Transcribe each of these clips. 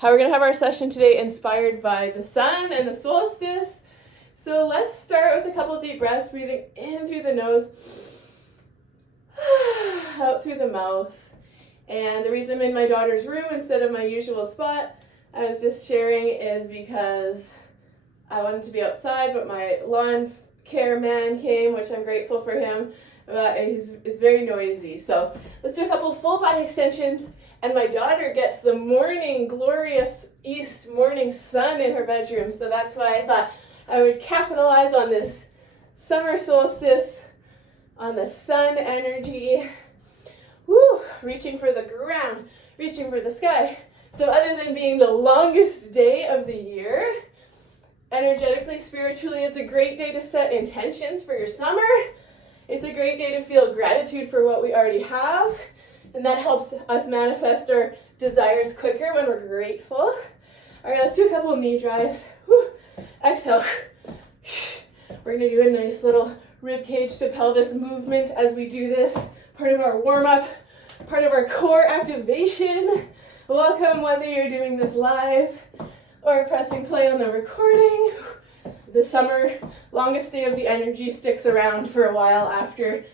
how we're going to have our session today inspired by the sun and the solstice. So let's start with a couple deep breaths, breathing in through the nose, out through the mouth. And the reason I'm in my daughter's room instead of my usual spot, I was just sharing, is because I wanted to be outside, but my lawn care man came, which I'm grateful for him, but it's very noisy. So let's do a couple full body extensions, and my daughter gets the morning, glorious east morning sun in her bedroom, so that's why I thought I would capitalize on this summer solstice, on the sun energy. Woo, reaching for the ground, reaching for the sky. So other than being the longest day of the year, energetically, spiritually, it's a great day to set intentions for your summer. It's a great day to feel gratitude for what we already have, and that helps us manifest our desires quicker when we're grateful. All right, let's do a couple of knee drives. Woo. Exhale. We're going to do a nice little rib cage to pelvis movement as we do this. Part of our warm-up, part of our core activation. Welcome, whether you're doing this live or pressing play on the recording. The summer longest day of the energy sticks around for a while after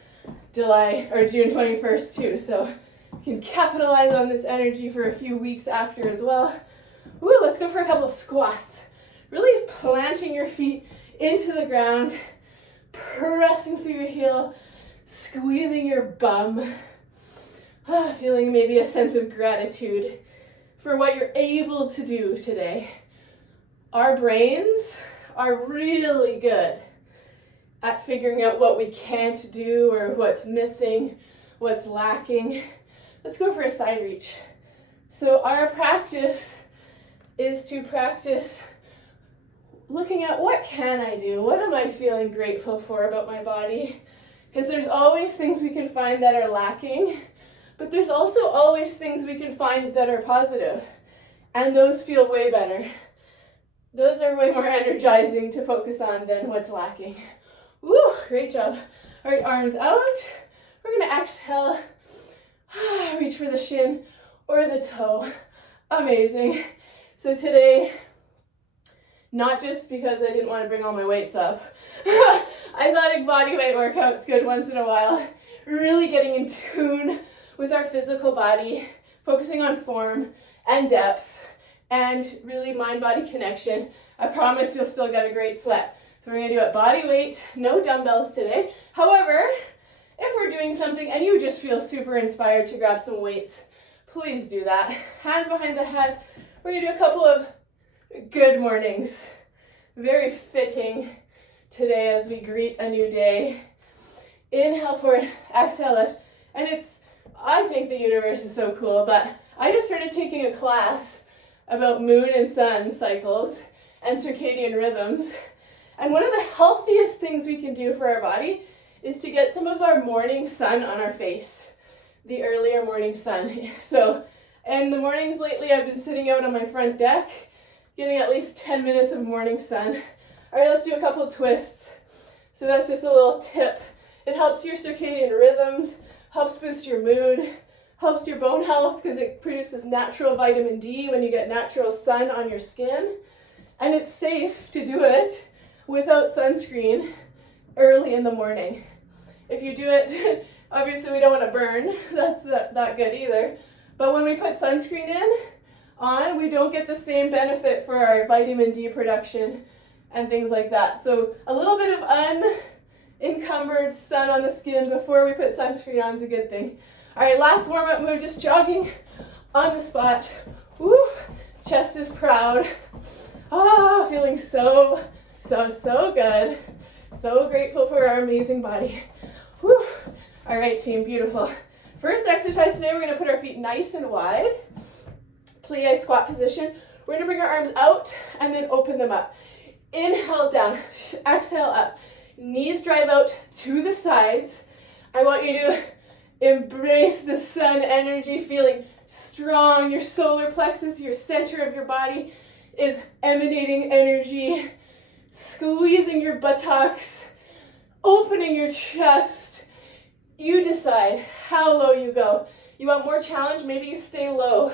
July or June 21st too, so you can capitalize on this energy for a few weeks after as well. Woo, let's go for a couple of squats. Really planting your feet into the ground, pressing through your heel, squeezing your bum, feeling maybe a sense of gratitude for what you're able to do today. Our brains are really good at figuring out what we can't do or what's missing, what's lacking. Let's go for a side reach. So our practice is to practice looking at what can I do? What am I feeling grateful for about my body? Because there's always things we can find that are lacking, but there's also always things we can find that are positive, and those feel way better. Those are way more energizing to focus on than what's lacking. Woo, great job. All right, arms out. We're gonna exhale, reach for the shin or the toe. Amazing. So today, not just because I didn't want to bring all my weights up, I thought a body weight workout's good once in a while. Really getting in tune with our physical body, focusing on form and depth, and really mind-body connection. I promise you'll still get a great sweat. So we're gonna do it body weight, no dumbbells today. However, if we're doing something and you just feel super inspired to grab some weights, please do that. Hands behind the head. We're gonna do a couple of good mornings. Very fitting today as we greet a new day. Inhale forward, exhale left. And I think the universe is so cool, but I just started taking a class about moon and sun cycles and circadian rhythms. And one of the healthiest things we can do for our body is to get some of our morning sun on our face, the earlier morning sun. So in the mornings lately, I've been sitting out on my front deck, getting at least 10 minutes of morning sun. All right, let's do a couple twists. So that's just a little tip. It helps your circadian rhythms, helps boost your mood, helps your bone health because it produces natural vitamin D when you get natural sun on your skin. And it's safe to do it without sunscreen early in the morning. If you do it, obviously we don't want to burn. That's not good either. But when we put sunscreen on, we don't get the same benefit for our vitamin D production and things like that. So a little bit of unencumbered sun on the skin before we put sunscreen on is a good thing. All right, last warm-up move, just jogging on the spot. Woo, chest is proud. Feeling so good. So grateful for our amazing body. Woo. All right, team, beautiful. First exercise today, we're gonna put our feet nice and wide. Plie squat position. We're gonna bring our arms out and then open them up. Inhale down, exhale up. Knees drive out to the sides. I want you to embrace the sun energy, feeling strong. Your solar plexus, your center of your body is emanating energy, squeezing your buttocks, opening your chest. You decide how low you go. You want more challenge? Maybe you stay low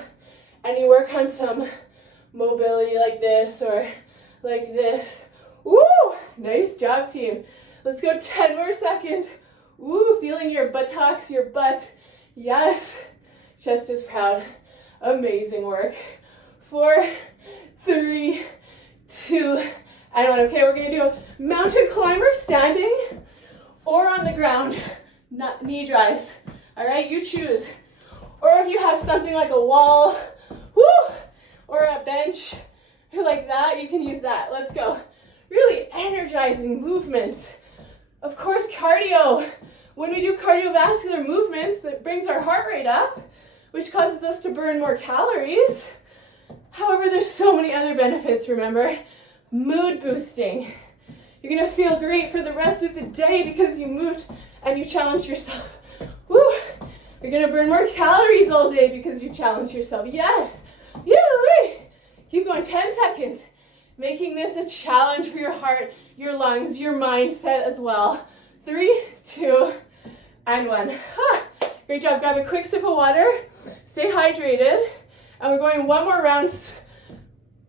and you work on some mobility like this or like this. Woo! Nice job, team. Let's go 10 more seconds. Woo, feeling your buttocks, your butt. Yes. Chest is proud. Amazing work. 4, 3, 2, and 1. Okay, we're gonna do a mountain climber standing or on the ground, not knee drives. All right, you choose. Or if you have something like a wall, woo, or a bench like that, you can use that. Let's go. Really energizing movements. Of course, cardio. When we do cardiovascular movements, that brings our heart rate up, which causes us to burn more calories. However, there's so many other benefits, remember? Mood boosting. You're gonna feel great for the rest of the day because you moved and you challenged yourself. Woo! You're gonna burn more calories all day because you challenged yourself. Yes! Yay! Keep going, 10 seconds. Making this a challenge for your heart, your lungs, your mindset as well. 3, 2, and 1. Great job. Grab a quick sip of water. Stay hydrated. And we're going one more round.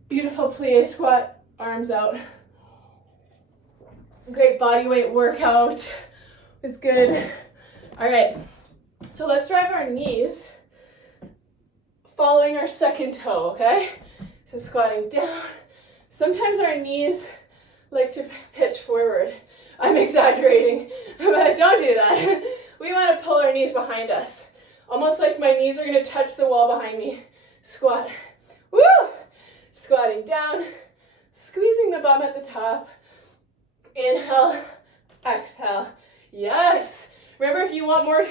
Beautiful plie squat, arms out. Great body weight workout. It's good. All right. So let's drive our knees following our second toe, okay? So squatting down. Sometimes our knees like to pitch forward. I'm exaggerating, but don't do that. We want to pull our knees behind us. Almost like my knees are going to touch the wall behind me. Squat. Woo! Squatting down. Squeezing the bum at the top. Inhale. Exhale. Yes! Remember, if you want more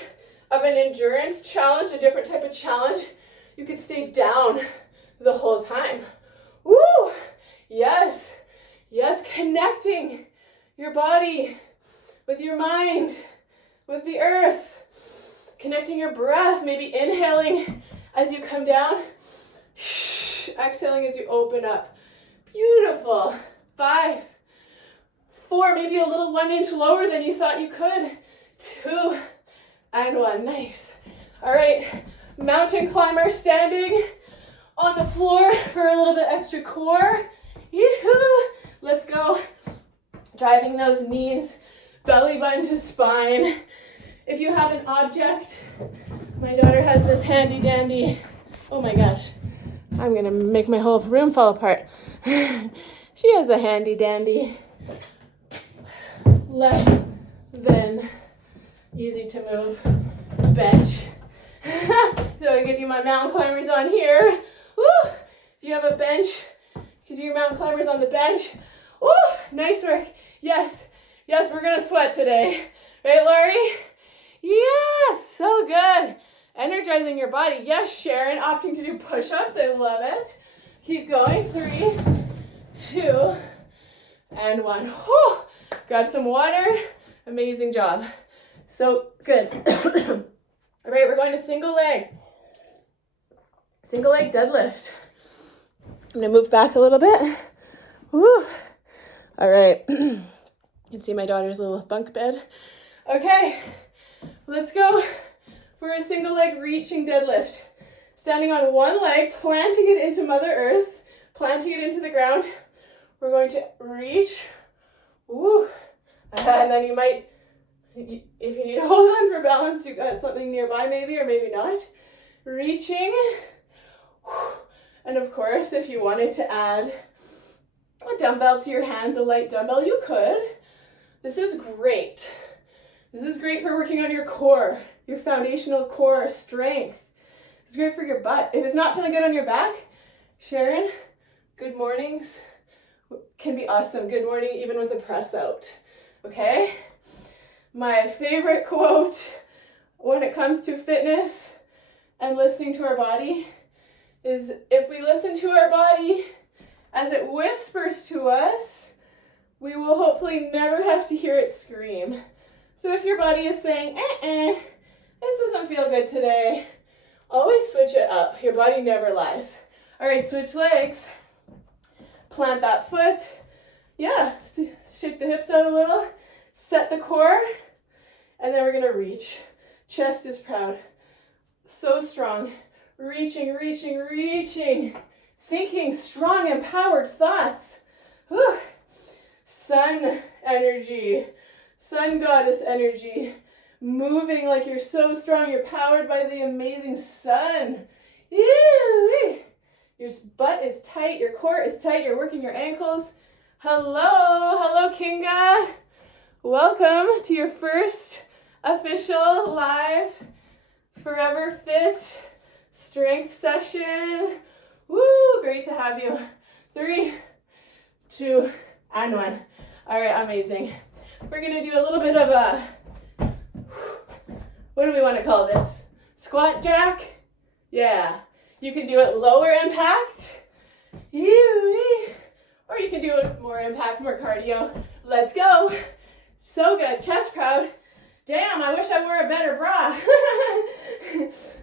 of an endurance challenge, a different type of challenge, you could stay down the whole time. Woo! Yes. Yes, connecting your body with your mind, with the earth. Connecting your breath, maybe inhaling as you come down. Exhaling as you open up. Beautiful. 5, 4, maybe a little 1 inch lower than you thought you could. 2, and 1. Nice. All right, mountain climber standing on the floor for a little bit extra core. Yoo-hoo. Let's go. Driving those knees, belly button to spine. If you have an object, my daughter has this handy dandy, oh my gosh, I'm gonna make my whole room fall apart. She has a handy dandy, less than easy to move bench. So I can do my mountain climbers on here. Woo! If you have a bench, you can do your mountain climbers on the bench. Woo! Nice work. Yes, yes, we're gonna sweat today. Right, Laurie? Yes, so good. Energizing your body. Yes, Sharon, opting to do push-ups. I love it. Keep going. 3, 2, and 1. Whew. Grab some water. Amazing job. So good. All right, we're going to single leg. Single leg deadlift. I'm gonna move back a little bit. Woo. All right. You can see my daughter's little bunk bed. Okay, let's go for a single leg reaching deadlift. Standing on one leg, planting it into Mother Earth, planting it into the ground. We're going to reach. Woo. And then you might, if you need to hold on for balance, you've got something nearby maybe, or maybe not. Reaching. And of course, if you wanted to add a dumbbell to your hands, a light dumbbell, you could. This is great. This is great for working on your core, your foundational core strength. It's great for your butt. If it's not feeling good on your back, Sharon, good mornings can be awesome. Good morning, even with a press out. Okay? My favorite quote when it comes to fitness and listening to our body is, if we listen to our body as it whispers to us, we will hopefully never have to hear it scream. So if your body is saying, this doesn't feel good today, always switch it up. Your body never lies. All right, switch legs. Plant that foot. Yeah, shake the hips out a little. Set the core. And then we're gonna reach. Chest is proud. So strong. Reaching, reaching, reaching. thinking strong, empowered thoughts. Whew. Sun energy, sun goddess energy, moving like you're so strong. You're powered by the amazing sun. Your butt is tight, your core is tight, you're working your ankles. Hello Kinga. Welcome to your first official live Forever Fit strength session. Woo, great to have you. 3, 2, and 1. All right, amazing. We're gonna do a little bit of a, what do we want to call this? Squat jack? Yeah. You can do it lower impact. Or you can do it with more impact, more cardio. Let's go. So good. Chest proud. Damn, I wish I wore a better bra.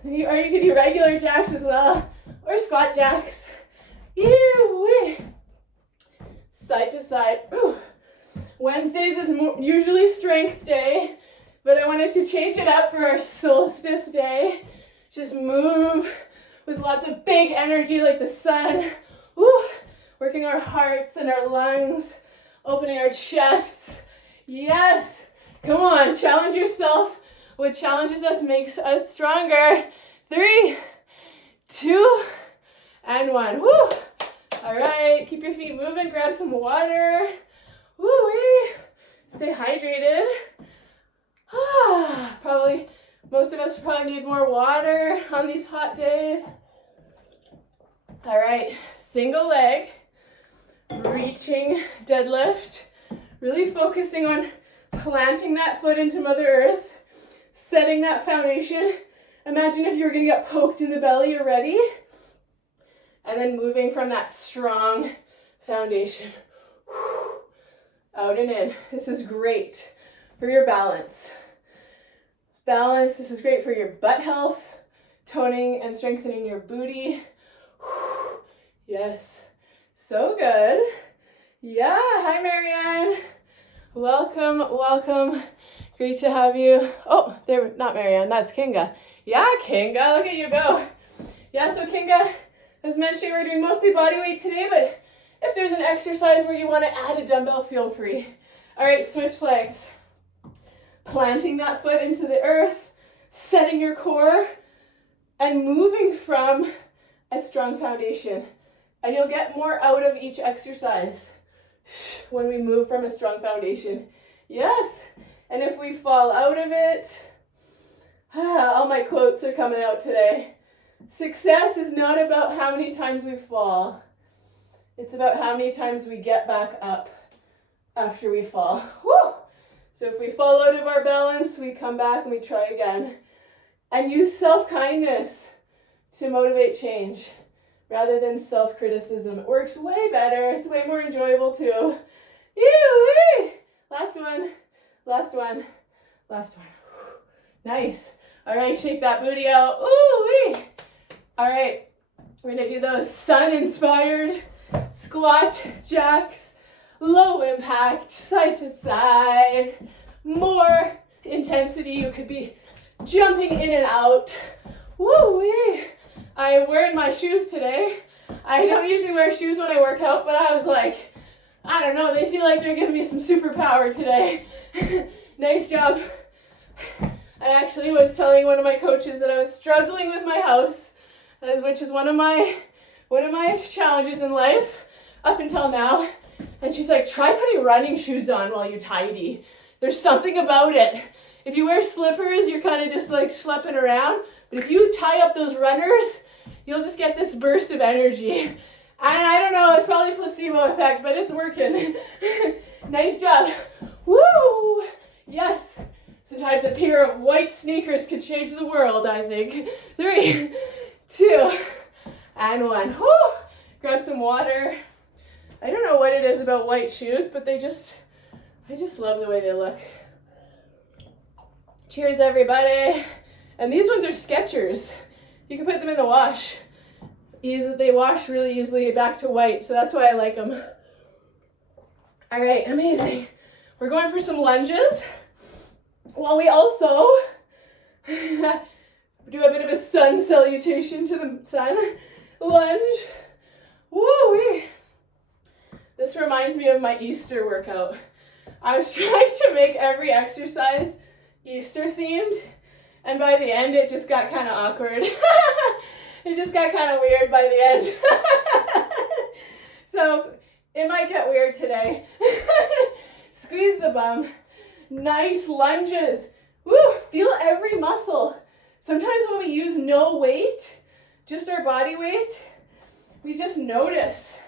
Or you can do regular jacks as well. Or squat jacks. Side to side. Ooh. Wednesdays is usually strength day, but I wanted to change it up for our solstice day. Just move with lots of big energy like the sun. Woo. Working our hearts and our lungs, opening our chests. Yes. Come on, challenge yourself. What challenges us makes us stronger. 3, 2, and 1. Woo. All right, keep your feet moving, grab some water. Woo-wee. Stay hydrated. Most of us probably need more water on these hot days. All right, single leg, reaching deadlift, really focusing on planting that foot into Mother Earth, setting that foundation. Imagine if you were gonna get poked in the belly already. And then moving from that strong foundation. Out and in. This is great for your balance. This is great for your butt health, toning and strengthening your booty. Yes, so good. Yeah, hi Marianne. Welcome. Great to have you. Oh, not Marianne, that's Kinga. Yeah, Kinga, look at you go. Yeah, so Kinga, I was mentioning we're doing mostly body weight today, but if there's an exercise where you want to add a dumbbell, feel free. All right, switch legs. Planting that foot into the earth, setting your core, and moving from a strong foundation. And you'll get more out of each exercise when we move from a strong foundation. Yes, and if we fall out of it, all my quotes are coming out today. Success is not about how many times we fall. It's about how many times we get back up after we fall. Woo! So if we fall out of our balance, we come back and we try again. And use self-kindness to motivate change rather than self-criticism. It works way better. It's way more enjoyable too. Last one. Nice. All right, shake that booty out. Ooh-wee. All right, we're gonna do those sun-inspired squat jacks, low impact, side to side, more intensity. You could be jumping in and out. Woo-wee. I'm wearing my shoes today. I don't usually wear shoes when I work out, but I was like, I don't know, they feel like they're giving me some superpower today. Nice job. I actually was telling one of my coaches that I was struggling with my house, which is one of my challenges in life up until now. And she's like, try putting running shoes on while you tidy. There's something about it. If you wear slippers, you're kind of just like schlepping around. But if you tie up those runners, you'll just get this burst of energy. And I don't know, it's probably placebo effect, but it's working. Nice job. Woo! Yes. Sometimes a pair of white sneakers could change the world, I think. 3, 2, and 1. Woo! Grab some water. I don't know what it is about white shoes, but I just love the way they look. Cheers, everybody. And these ones are Skechers. You can put them in the wash. They wash really easily back to white, so that's why I like them. All right, amazing. We're going for some lunges. While we also do a bit of a sun salutation to the sun. Lunge. Woo-wee. This reminds me of my Easter workout. I was trying to make every exercise Easter themed, and by the end it just got kind of awkward. It just got kind of weird by the end. So it might get weird today. Squeeze the bum. Nice lunges. Woo, feel every muscle. Sometimes when we use no weight, just our body weight, we just notice.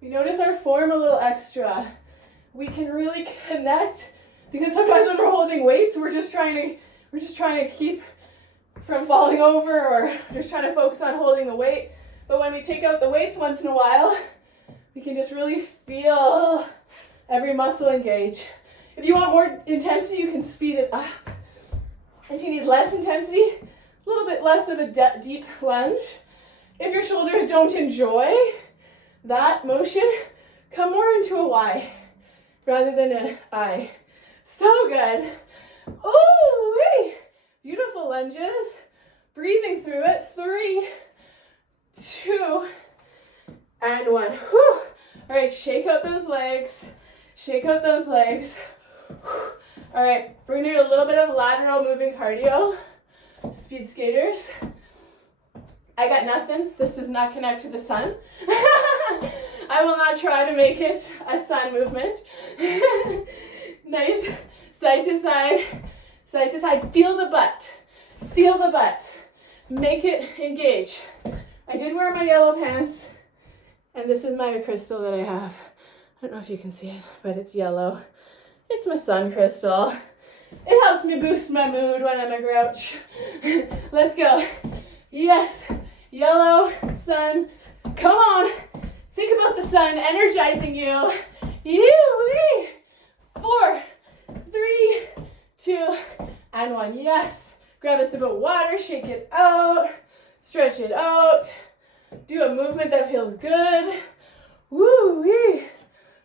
We notice our form a little extra. We can really connect, because sometimes when we're holding weights, we're just trying to keep from falling over, or just trying to focus on holding the weight. But when we take out the weights once in a while, we can just really feel every muscle engage. If you want more intensity, you can speed it up. If you need less intensity, a little bit less of a deep lunge. If your shoulders don't enjoy that motion, come more into a Y rather than an I. So good. Ooh, beautiful lunges. Breathing through it. 3, 2, and 1. Whew. All right, shake out those legs. Shake out those legs. Whew. All right, we're gonna do a little bit of lateral moving cardio. Speed skaters. I got nothing. This does not connect to the sun. I will not try to make it a sun movement. Nice. Side to side. Side to side. Feel the butt. Feel the butt. Make it engage. I did wear my yellow pants, and this is my crystal that I have. I don't know if you can see it, but it's yellow. It's my sun crystal. It helps me boost my mood when I'm a grouch. Let's go. Yes. Yellow, sun. Come on. Think about the sun energizing you. 4, 3, 2, and 1. Yes. Grab a sip of water, shake it out, stretch it out. Do a movement that feels good. Woo-wee.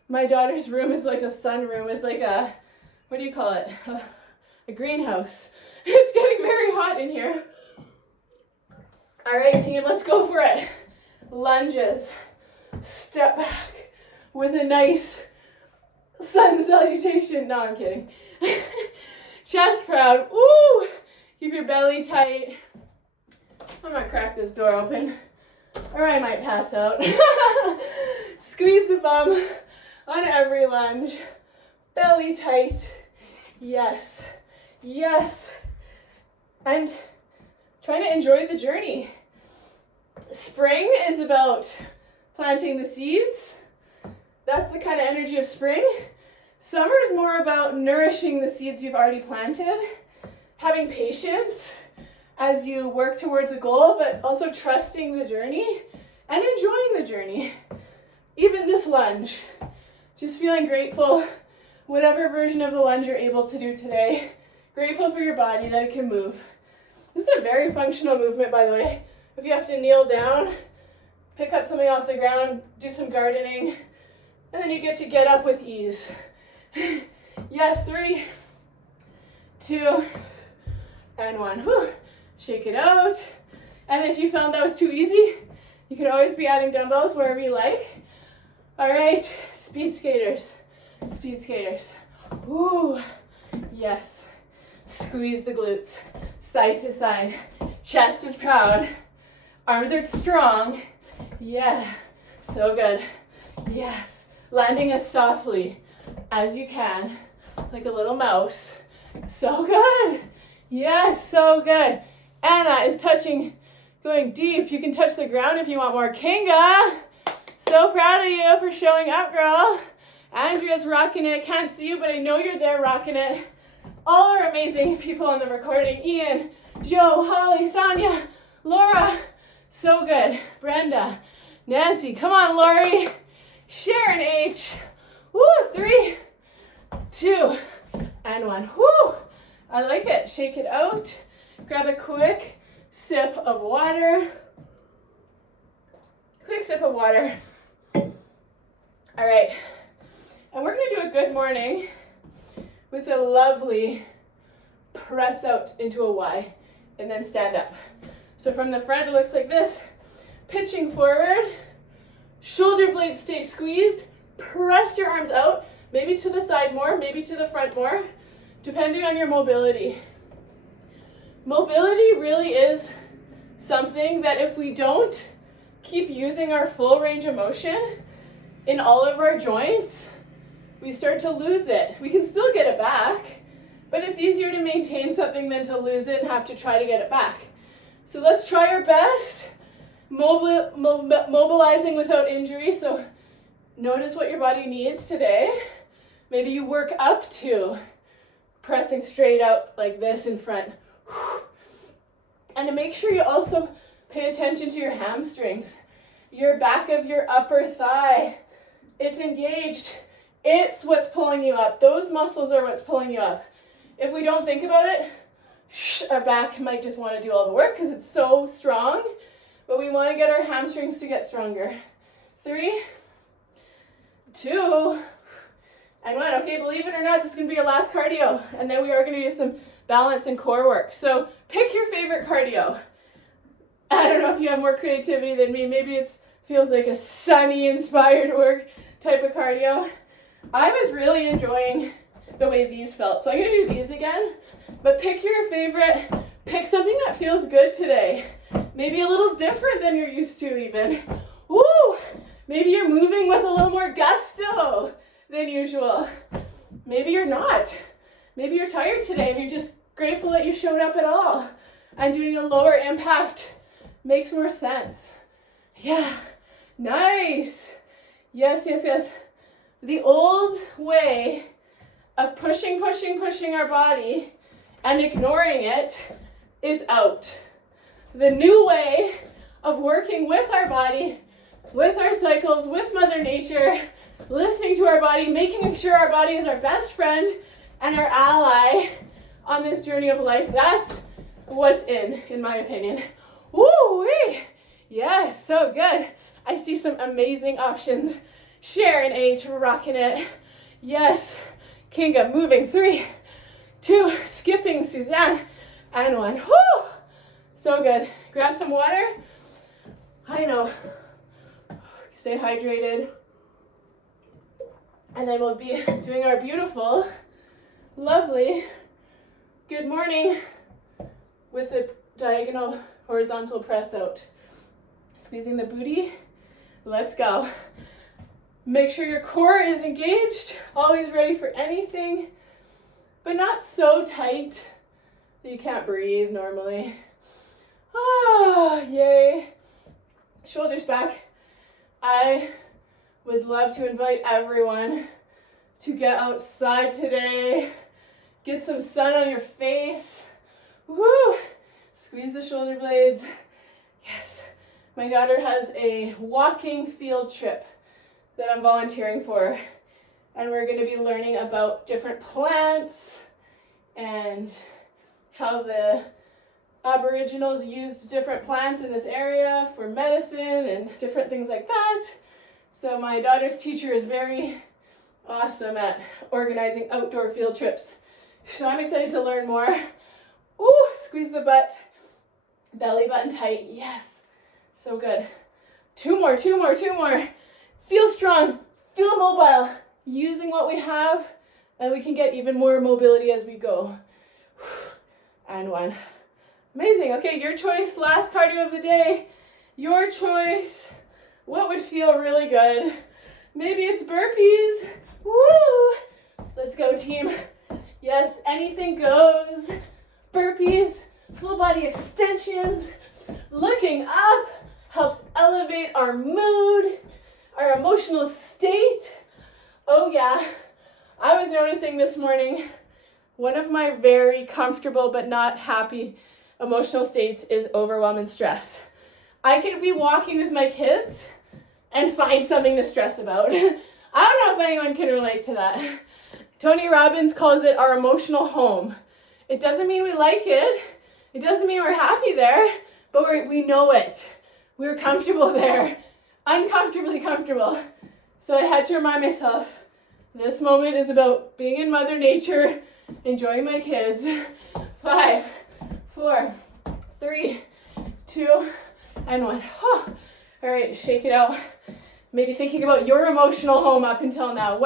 My daughter's room is like a sunroom. It's like a, what do you call it? A greenhouse. It's getting very hot in here. All right, team, let's go for it. Lunges. Step back with a nice sun salutation. No, I'm kidding. Chest proud. Ooh. Keep your belly tight. I'm gonna crack this door open, or I might pass out. Squeeze the bum on every lunge. Belly tight. Yes. Yes. And trying to enjoy the journey. Spring is about planting the seeds. That's the kind of energy of spring. Summer is more about nourishing the seeds you've already planted, having patience as you work towards a goal, but also trusting the journey and enjoying the journey. Even this lunge, just feeling grateful, whatever version of the lunge you're able to do today. Grateful for your body that it can move. This is a very functional movement, by the way. If you have to kneel down, pick up something off the ground, do some gardening, and then you get up with ease. Yes, 3, 2, and 1. Whew. Shake it out. And if you found that was too easy, you can always be adding dumbbells wherever you like. All right, speed skaters. Speed skaters. Ooh, yes. Squeeze the glutes, side to side. Chest is proud. Arms are strong. Yeah, so good. Yes, landing as softly as you can, like a little mouse. So good. Yes, so good. Anna is touching, going deep. You can touch the ground if you want more. Kinga, so proud of you for showing up, girl. Andrea's rocking it. Can't see you, but I know you're there rocking it. All are amazing people on the recording. Ian, Joe, Holly, Sonia, Laura. So good. Brenda, Nancy. Come on, Lori. Sharon H. Woo, 3, 2, and 1. Woo. I like it. Shake it out. Grab a quick sip of water. Quick sip of water. All right. And we're going to do a good morning with a lovely press out into a Y and then stand up. So from the front, it looks like this. Pitching forward, Shoulder blades stay squeezed. Press your arms out, maybe to the side more, maybe to the front more, depending on your mobility. Mobility really is something that if we don't keep using our full range of motion in all of our joints, we start to lose it. We can still get it back, but it's easier to maintain something than to lose it and have to try to get it back. So let's try our best, mobilizing without injury. So notice what your body needs today. Maybe you work up to pressing straight out like this in front. And to make sure you also pay attention to your hamstrings, your back of your upper thigh. It's engaged. It's what's pulling you up. Those muscles are what's pulling you up. If we don't think about it, our back might just want to do all the work because it's so strong, but we want to get our hamstrings to get stronger. 3, 2, and 1. Okay, believe it or not, this is going to be your last cardio, and then we are going to do some balance and core work. So pick your favorite cardio. I don't know if you have more creativity than me. Maybe it feels like a sunny, inspired work type of cardio. I was really enjoying the way these felt, so I'm going to do these again. But pick your favorite. Pick something that feels good today. Maybe a little different than you're used to even. Woo! Maybe you're moving with a little more gusto than usual. Maybe you're not. Maybe you're tired today and you're just grateful that you showed up at all. And doing a lower impact makes more sense. Yeah, nice. Yes, yes, yes. The old way of pushing our body and ignoring it is out. The new way of working with our body, with our cycles, with Mother Nature, listening to our body, making sure our body is our best friend and our ally on this journey of life. That's what's in my opinion. Woo-wee! Yes, so good. I see some amazing options. Sharon H, rocking it. Yes, Kinga moving. 3, 2, skipping Suzanne, and 1. Woo! So good. Grab some water. I know. Stay hydrated. And then we'll be doing our beautiful, lovely good morning with the diagonal horizontal press out. Squeezing the booty. Let's go. Make sure your core is engaged, always ready for anything, but not so tight that you can't breathe normally. Ah, yay. Shoulders back. I would love to invite everyone to get outside today. Get some sun on your face. Woo! Squeeze the shoulder blades. Yes. My daughter has a walking field trip that I'm volunteering for. And we're going to be learning about different plants and how the Aboriginals used different plants in this area for medicine and different things like that. So my daughter's teacher is very awesome at organizing outdoor field trips. So I'm excited to learn more. Ooh, squeeze the butt. Belly button tight. Yes. So good. 2 more. Feel strong. Feel mobile. Using what we have, and we can get even more mobility as we go. And 1. Amazing. Okay, your choice. Last cardio of the day. Your choice. What would feel really good? Maybe it's burpees. Woo! Let's go, team. Yes, anything goes. Burpees, full body extensions. Looking up helps elevate our mood, our emotional state. Oh yeah, I was noticing this morning, one of my very comfortable but not happy emotional states is overwhelm and stress. I could be walking with my kids and find something to stress about. I don't know if anyone can relate to that. Tony Robbins calls it our emotional home. It doesn't mean we like it. It doesn't mean we're happy there, but we know it. We're comfortable there. Uncomfortably comfortable. So I had to remind myself, this moment is about being in Mother Nature, enjoying my kids. 5, 4, 3, 2, and 1. All right, shake it out. Maybe thinking about your emotional home up until now.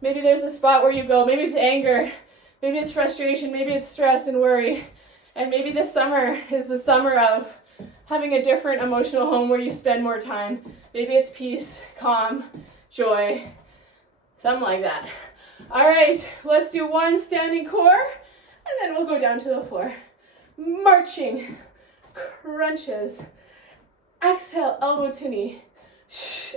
Maybe there's a spot where you go. Maybe it's anger. Maybe it's frustration. Maybe it's stress and worry. And maybe this summer is the summer of having a different emotional home where you spend more time. Maybe it's peace, calm, joy, something like that. All right, let's do one standing core, and then we'll go down to the floor. Marching, crunches. Exhale, elbow to knee.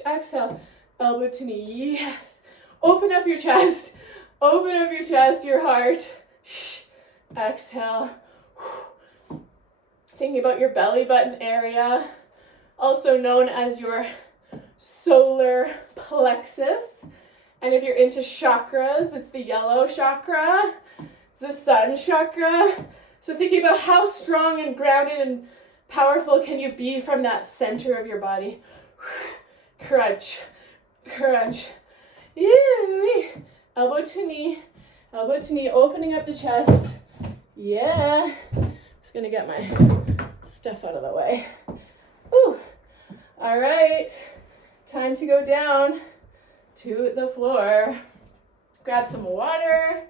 Exhale, elbow to knee. Yes. Open up your chest. Open up your chest, your heart. Exhale. Thinking about your belly button area, also known as your solar plexus. And if you're into chakras, it's the yellow chakra. It's the sun chakra. So thinking about how strong and grounded and powerful can you be from that center of your body. Crunch, crunch. Elbow to knee, opening up the chest. Yeah. Just gonna get my stuff out of the way. Whew. All right, time to go down to the floor. Grab some water.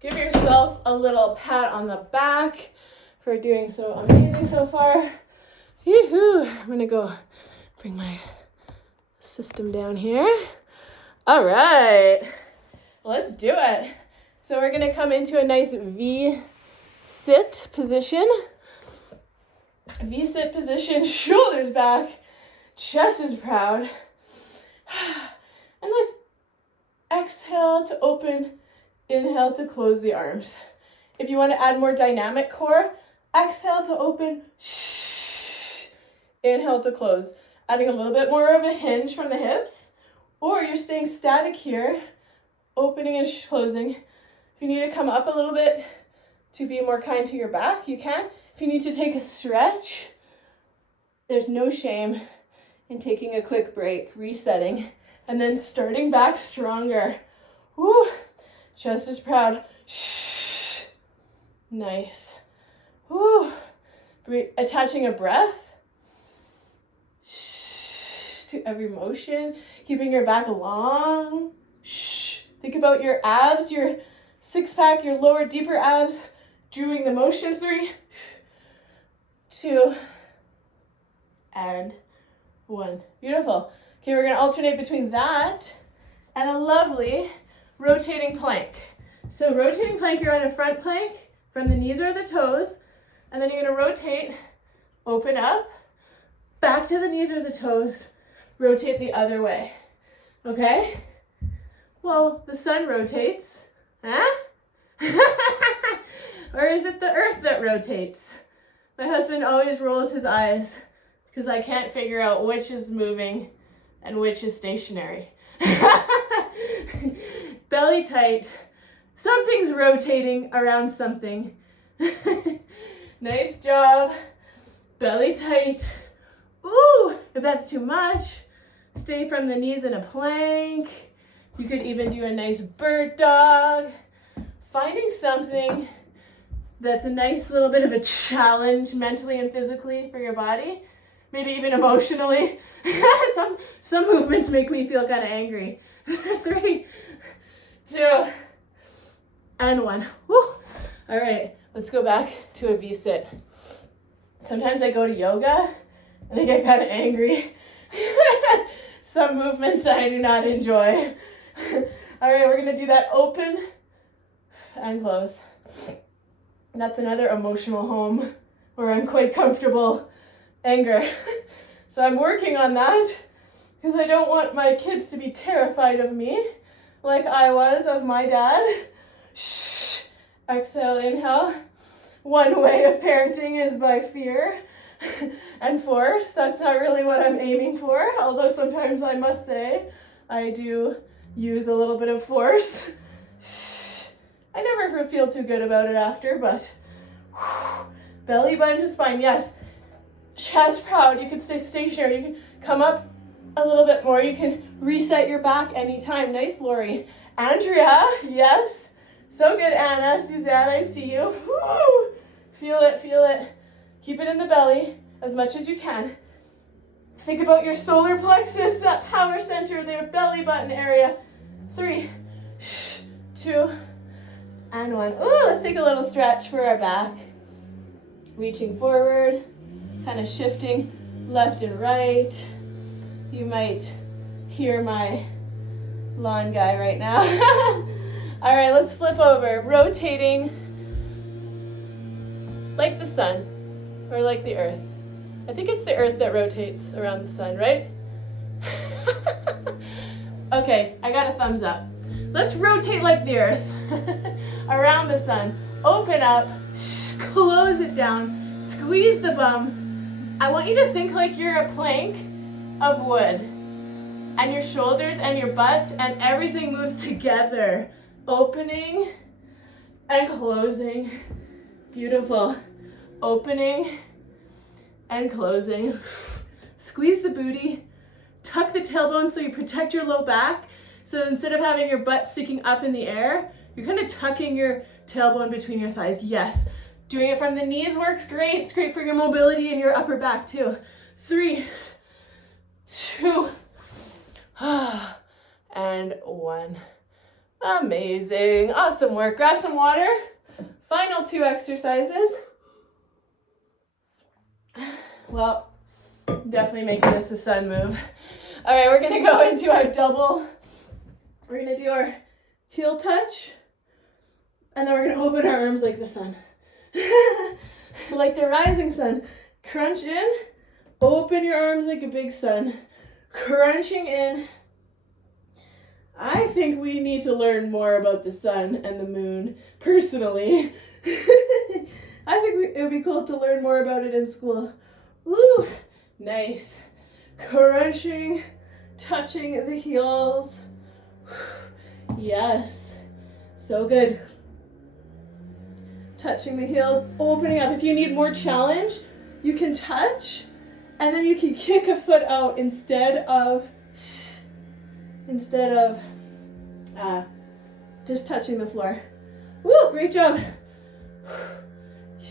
Give yourself a little pat on the back for doing so amazing so far. Yoo-hoo. I'm gonna go bring my system down here. All right, let's do it. So we're gonna come into a nice V-sit position. V-sit position, shoulders back, chest is proud. And let's exhale to open, inhale to close the arms. If you want to add more dynamic core, exhale to open, inhale to close. Adding a little bit more of a hinge from the hips, or you're staying static here, opening and closing. If you need to come up a little bit to be more kind to your back, you can. If you need to take a stretch, there's no shame in taking a quick break, resetting, and then starting back stronger. Woo! Chest is proud. Shh. Nice. Woo! Attaching a breath to every motion, keeping your back long. Shh. Think about your abs, your six-pack, your lower, deeper abs, doing the motion. 3, 2, and 1. Beautiful. Okay, we're gonna alternate between that and a lovely rotating plank. So rotating plank, you're on a front plank from the knees or the toes, and then you're gonna rotate, open up, back to the knees or the toes, rotate the other way, okay? Well, the sun rotates, huh? Or is it the earth that rotates? My husband always rolls his eyes because I can't figure out which is moving and which is stationary. Belly tight. Something's rotating around something. Nice job. Belly tight. Ooh, if that's too much, stay from the knees in a plank. You could even do a nice bird dog. Finding something that's a nice little bit of a challenge mentally and physically for your body, maybe even emotionally. Some movements make me feel kind of angry. 3, 2, and 1. Woo. All right, let's go back to a V-sit. Sometimes I go to yoga and I get kind of angry. Some movements I do not enjoy. All right, we're gonna do that open and close. That's another emotional home where I'm quite comfortable. Anger. So I'm working on that because I don't want my kids to be terrified of me like I was of my dad. Shh. Exhale, inhale. One way of parenting is by fear and force. That's not really what I'm aiming for, although sometimes I must say I do use a little bit of force. Shh. I never feel too good about it after, but belly button to spine, yes. Chest proud, you can stay stationary, you can come up a little bit more, you can reset your back anytime. Nice, Lori. Andrea, yes. So good, Anna. Suzanne, I see you. Woo! Feel it, feel it. Keep it in the belly as much as you can. Think about your solar plexus, that power center, their belly button area. 3, 2, and 1. Ooh, let's take a little stretch for our back. Reaching forward, kind of shifting left and right. You might hear my lawn guy right now. All right, let's flip over, rotating like the sun or like the earth. I think it's the earth that rotates around the sun, right? Okay, I got a thumbs up. Let's rotate like the earth around the sun. Open up, close it down, squeeze the bum. I want you to think like you're a plank of wood, and your shoulders and your butt and everything moves together. Opening and closing. Beautiful. Opening and closing. Squeeze the booty. Tuck the tailbone so you protect your low back. So instead of having your butt sticking up in the air, you're kind of tucking your tailbone between your thighs. Yes. Doing it from the knees works great. It's great for your mobility and your upper back too. 3, 2, and 1. Amazing. Awesome work. Grab some water. Final 2 exercises. Well, definitely making this a sun move. All right, we're going to go into our double. We're going to do our heel touch. And then we're going to open our arms like the sun. Like the rising sun. Crunch in. Open your arms like a big sun. Crunching in. I think we need to learn more about the sun and the moon, personally. I think it would be cool to learn more about it in school. Ooh, nice. Crunching, touching the heels. Yes, so good. Touching the heels, opening up. If you need more challenge, you can touch, and then you can kick a foot out instead of just touching the floor. Woo, great job.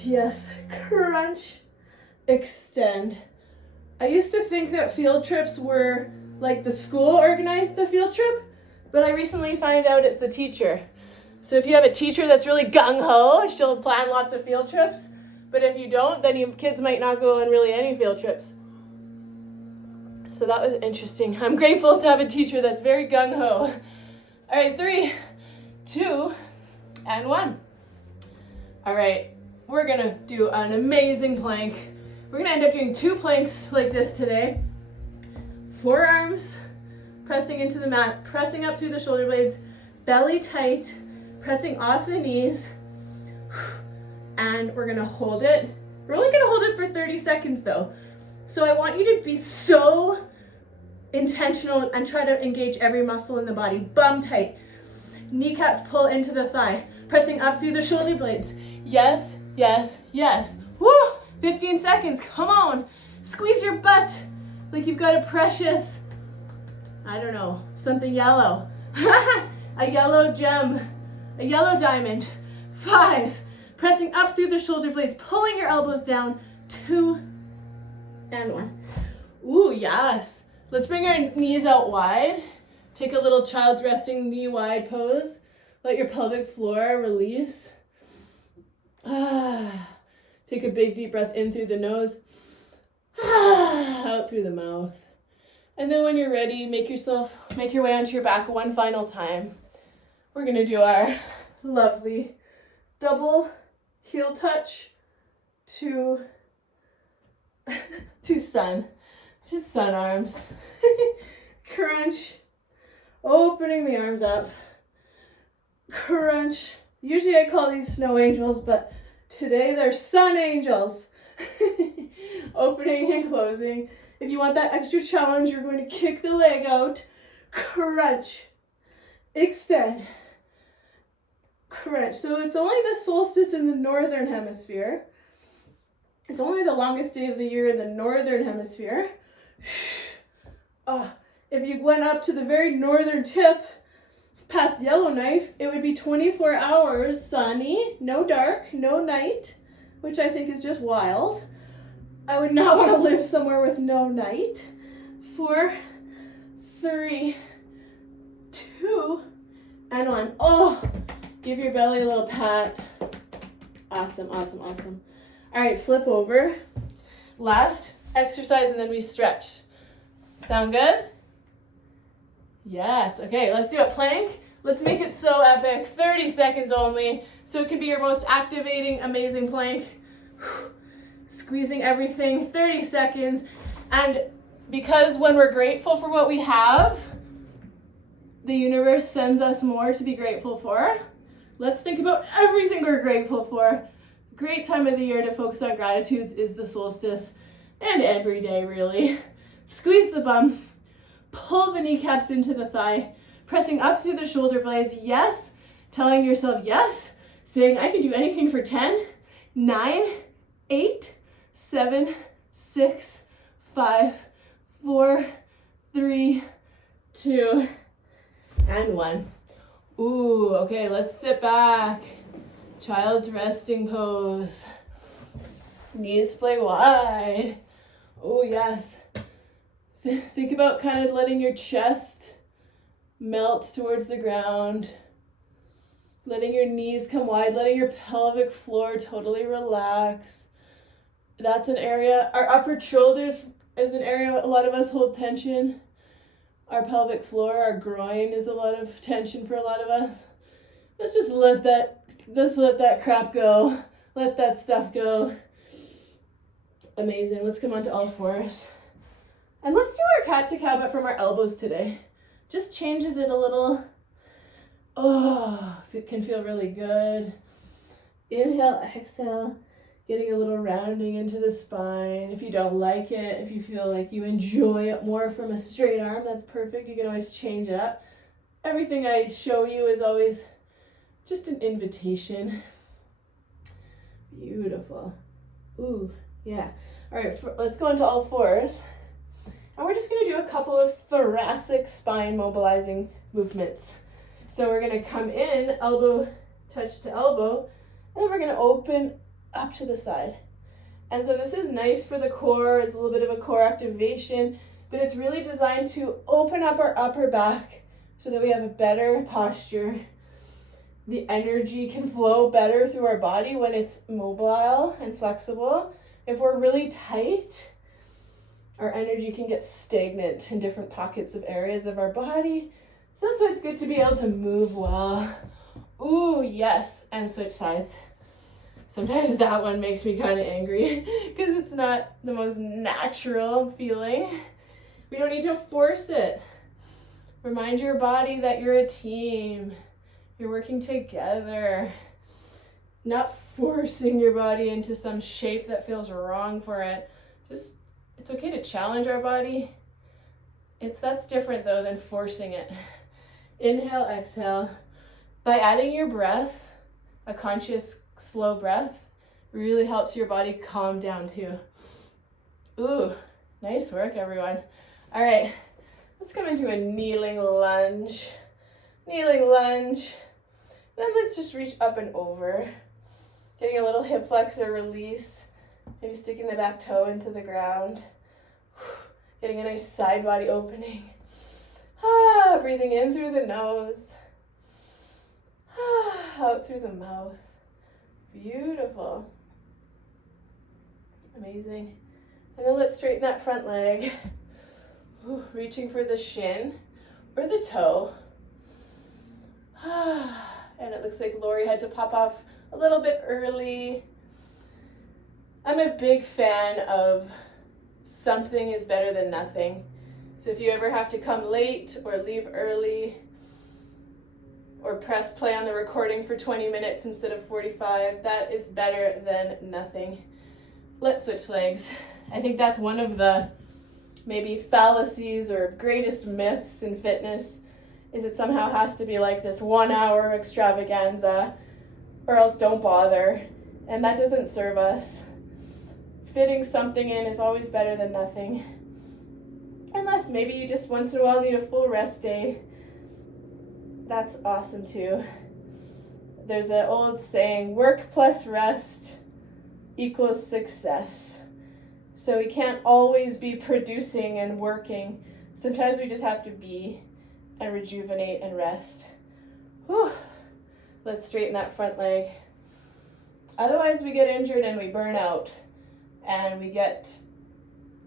Yes, crunch, extend. I used to think that field trips were like the school organized the field trip, but I recently found out it's the teacher. So if you have a teacher that's really gung-ho, she'll plan lots of field trips, but if you don't, then your kids might not go on really any field trips. So that was interesting. I'm grateful to have a teacher that's very gung-ho. All right, 3, 2, and 1. All right, we're gonna do an amazing plank. We're gonna end up doing 2 planks like this today. Forearms, pressing into the mat, pressing up through the shoulder blades, belly tight, pressing off the knees, and we're gonna hold it. We're only gonna hold it for 30 seconds though. So I want you to be so intentional and try to engage every muscle in the body. Bum tight. Kneecaps pull into the thigh. Pressing up through the shoulder blades. Yes, yes, yes. Woo! 15 seconds. Come on. Squeeze your butt like you've got a precious, I don't know, something yellow. A yellow gem. A yellow diamond. 5. Pressing up through the shoulder blades. Pulling your elbows down. 2. And 1. Ooh, yes. Let's bring our knees out wide. Take a little child's resting knee wide pose. Let your pelvic floor release. Take a big deep breath in through the nose. Out through the mouth. And then when you're ready, make your way onto your back one final time. We're gonna do our lovely double heel touch to sun. Just sun arms. Crunch. Opening the arms up. Crunch. Usually I call these snow angels, but today they're sun angels. Opening and closing. If you want that extra challenge, you're going to kick the leg out. Crunch. Extend. Crunch. So it's only the solstice in the northern hemisphere. It's only the longest day of the year in the northern hemisphere. If you went up to the very northern tip, past Yellowknife, it would be 24 hours sunny, no dark, no night, which I think is just wild. I would not want to live somewhere with no night. 4, 3, 2, and 1. Oh, give your belly a little pat. Awesome, awesome, awesome. All right, flip over. Last exercise, and then we stretch. Sound good? Yes. Okay, let's do a plank. Let's make it so epic. 30 seconds only, so it can be your most activating, amazing plank. Squeezing everything, 30 seconds. And because when we're grateful for what we have, the universe sends us more to be grateful for. Let's think about everything we're grateful for. Great time of the year to focus on gratitudes is the solstice, and every day really. Squeeze the bum, pull the kneecaps into the thigh, pressing up through the shoulder blades, yes, telling yourself yes, saying I could do anything for 10, 9, 8, 7, 6, 5, 4, 3, 2, and 1. Ooh, okay, let's sit back. Child's resting pose. Knees splay wide. Oh, yes. Think about kind of letting your chest melt towards the ground. Letting your knees come wide, letting your pelvic floor totally relax. That's an area. Our upper shoulders is an area a lot of us hold tension. Our pelvic floor, our groin is a lot of tension for a lot of us. Let's let that crap go. Let that stuff go. Amazing. Let's come on to all fours. And let's do our cat to cow, but from our elbows today. Just changes it a little. Oh, it can feel really good. Inhale, exhale. Getting a little rounding into the spine. If you don't like it, if you feel like you enjoy it more from a straight arm, that's perfect. You can always change it up. Everything I show you is always just an invitation. Beautiful. Ooh, yeah. All right, let's go into all fours. And we're just going to do a couple of thoracic spine mobilizing movements. So we're going to come in, elbow touch to elbow, and then we're going to open up to the side. And so this is nice for the core. It's a little bit of a core activation, but it's really designed to open up our upper back so that we have a better posture. The energy can flow better through our body when it's mobile and flexible. If we're really tight, our energy can get stagnant in different pockets of areas of our body. So that's why it's good to be able to move well. Ooh, yes, and switch sides. Sometimes that one makes me kind of angry because it's not the most natural feeling. We don't need to force it. Remind your body that you're a team. You're working together. Not forcing your body into some shape that feels wrong for it. Just, it's okay to challenge our body. That's different though than forcing it. Inhale, exhale. By adding your breath, a conscious slow breath really helps your body calm down too. Ooh, nice work, everyone. All right, let's come into a kneeling lunge. Kneeling lunge. Then let's just reach up and over. Getting a little hip flexor release. Maybe sticking the back toe into the ground. Getting a nice side body opening. Breathing in through the nose. Out through the mouth. Beautiful. Amazing. And then let's straighten that front leg. Reaching for the shin or the toe. And it looks like Lori had to pop off a little bit early. I'm a big fan of something is better than nothing. So if you ever have to come late or leave early or press play on the recording for 20 minutes instead of 45, that is better than nothing. Let's switch legs. I think that's one of the maybe fallacies or greatest myths in fitness is it somehow has to be like this 1 hour extravaganza or else don't bother. And that doesn't serve us. Fitting something in is always better than nothing. Unless maybe you just once in a while need a full rest day. That's awesome too. There's an old saying, work plus rest equals success. So we can't always be producing and working. Sometimes we just have to be and rejuvenate and rest. Whew. Let's straighten that front leg. Otherwise we get injured and we burn out and we get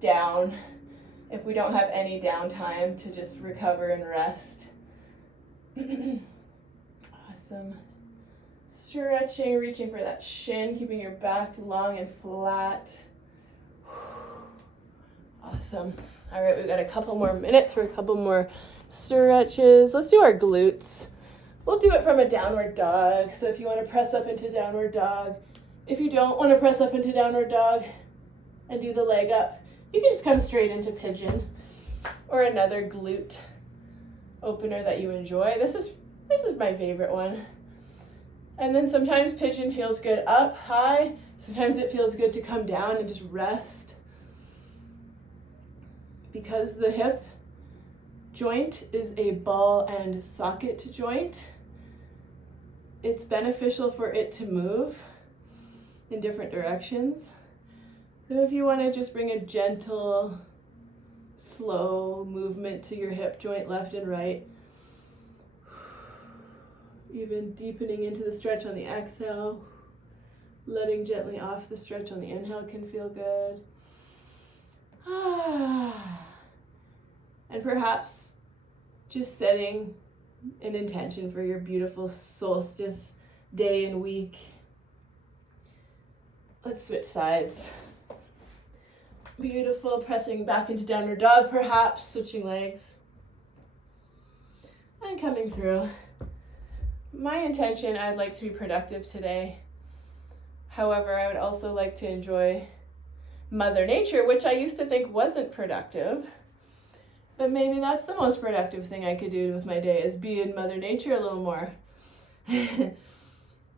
down if we don't have any downtime to just recover and rest. Awesome. Stretching, reaching for that shin, keeping your back long and flat. Awesome. All right, we've got a couple more minutes for a couple more stretches. Let's do our glutes. We'll do it from a downward dog. So if you want to press up into downward dog, if you don't want to press up into downward dog and do the leg up, you can just come straight into pigeon or another glute opener that you enjoy. This is my favorite one. And then sometimes pigeon feels good up high. Sometimes it feels good to come down and just rest. Because the hip joint is a ball and socket joint, it's beneficial for it to move in different directions. So if you want to just bring a gentle, slow movement to your hip joint left and right, even deepening into the stretch on the exhale, letting gently off the stretch on the inhale can feel good. And perhaps just setting an intention for your beautiful solstice day and week. Let's switch sides. Beautiful, pressing back into downward dog, perhaps switching legs. And coming through. My intention, I'd like to be productive today. However, I would also like to enjoy Mother Nature, which I used to think wasn't productive. But maybe that's the most productive thing I could do with my day, is be in Mother Nature a little more.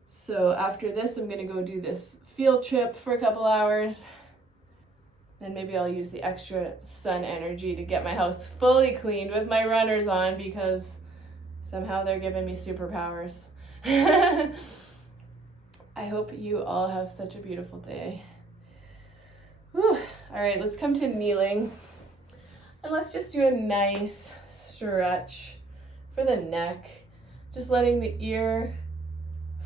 So after this, I'm going to go do this field trip for a couple hours. And maybe I'll use the extra sun energy to get my house fully cleaned with my runners on, because somehow they're giving me superpowers. I hope you all have such a beautiful day. Whew. All right, let's come to kneeling. And let's just do a nice stretch for the neck. Just letting the ear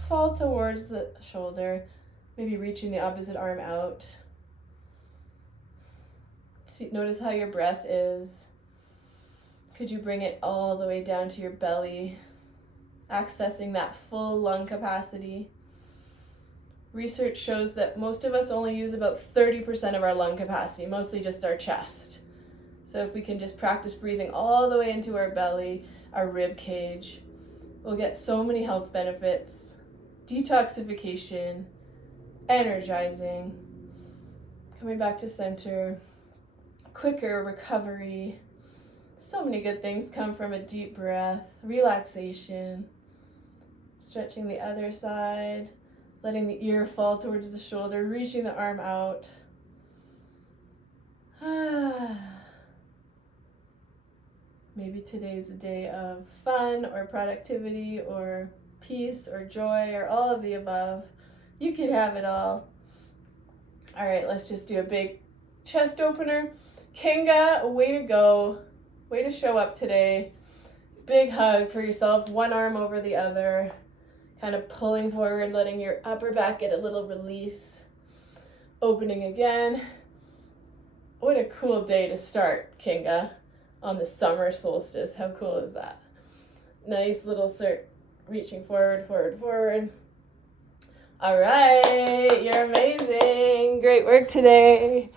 fall towards the shoulder. Maybe reaching the opposite arm out. Notice how your breath is. Could you bring it all the way down to your belly, accessing that full lung capacity? Research shows that most of us only use about 30% of our lung capacity, mostly just our chest. So if we can just practice breathing all the way into our belly, our rib cage, we'll get so many health benefits, detoxification, energizing, coming back to center, quicker recovery. So many good things come from a deep breath, relaxation, stretching the other side, letting the ear fall towards the shoulder, reaching the arm out. Maybe today's a day of fun or productivity or peace or joy or all of the above. You can have it all. All right, let's just do a big chest opener. Kinga, way to go. Way to show up today. Big hug for yourself, one arm over the other. Kind of pulling forward, letting your upper back get a little release. Opening again. What a cool day to start, Kinga, on the summer solstice. How cool is that? Nice little reaching forward, forward, forward. All right, you're amazing. Great work today.